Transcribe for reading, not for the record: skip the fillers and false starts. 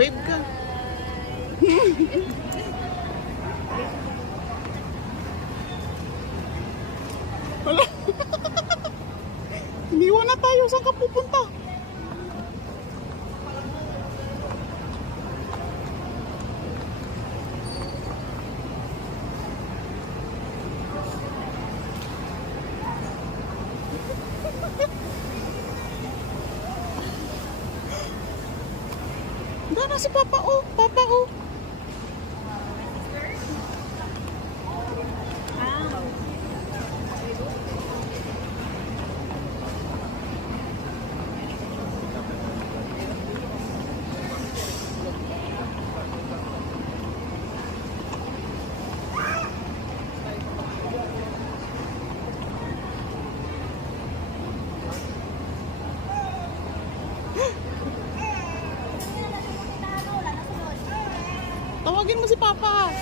Wave ka. Wala. Iniwan na tayo. Saan ka pupunta? Dana si Papa O. Papa O. Tawagin mo si Papa.